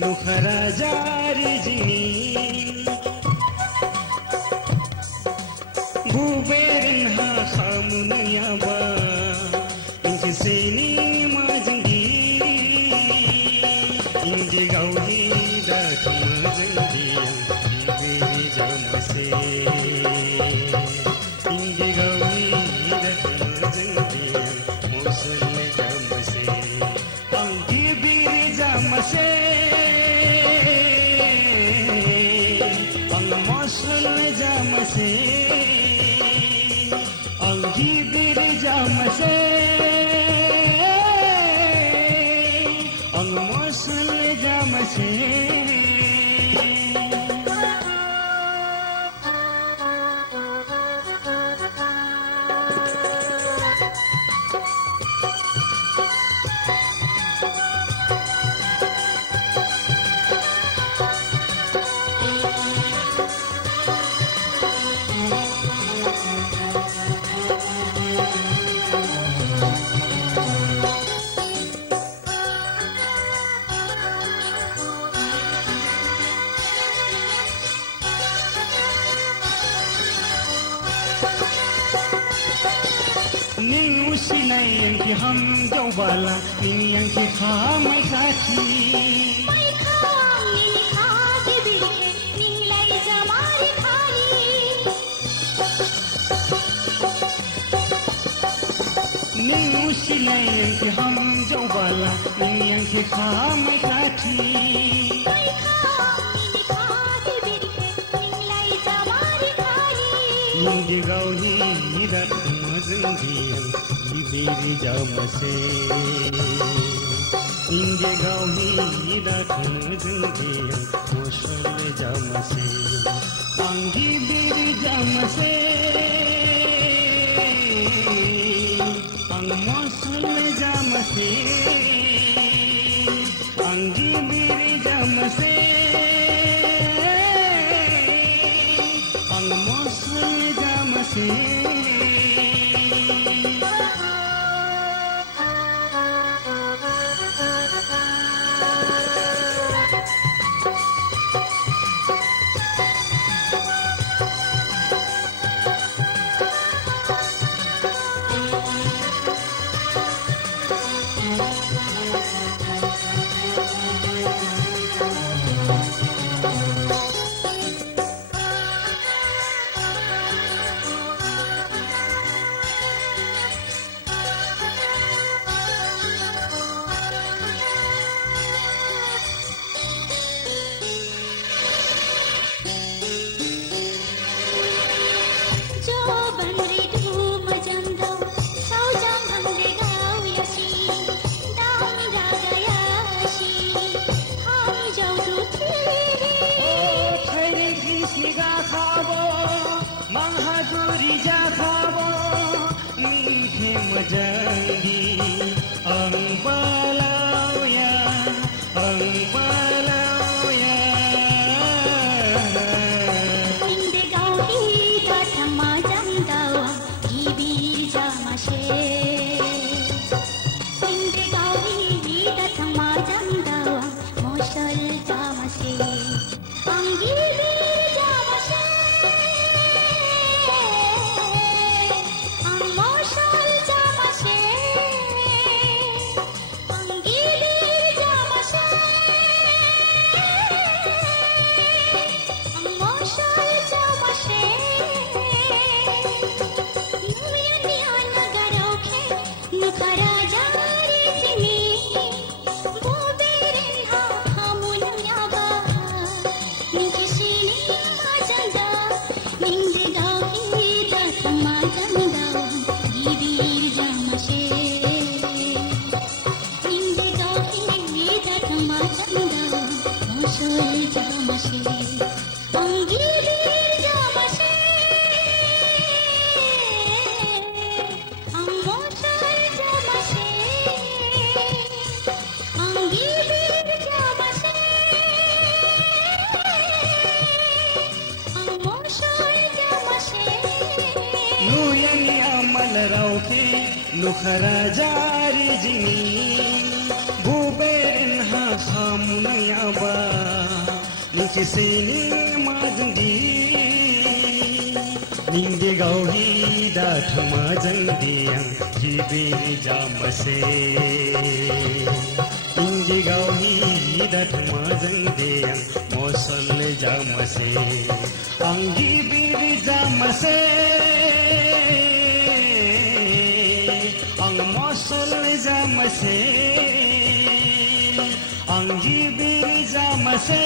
Nukhara jari jini Buberin ha khamuniyaba Inki seni majngi Inki gauli da kamajngi Biberi jamase Inki gauli da kamajngi Mosul jamase Anki biberi jamase Jamase, anggi bir jamase, ang mosul jamase. Yang ki ham jawala ning yang ki khamai khachi mai kham ning khage bilke ning lai jamari khali ning usilai yang ki ham jawala ning yang ki khamai khachi mai kham ning khage bilke ning lai jamari khali ning ge gauni hidat mazundiyan Biberi jamase Inge gauni hidat mazundiyan Mosul jamase Anggi biberi jamase Ang mosul jamase Anggi biberi jamase Ang mosul jamase gauke nukhara jari jini buberin ha khamuna yaba nikisini madundi ningde gauhi da thuma jangdiang jibiri jamase ningde gauhi da thuma jangdiang mosal jamase anggi biri jamase ang mosal jamase anggi biri jamase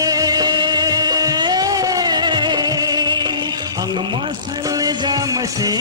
ang mosal jamase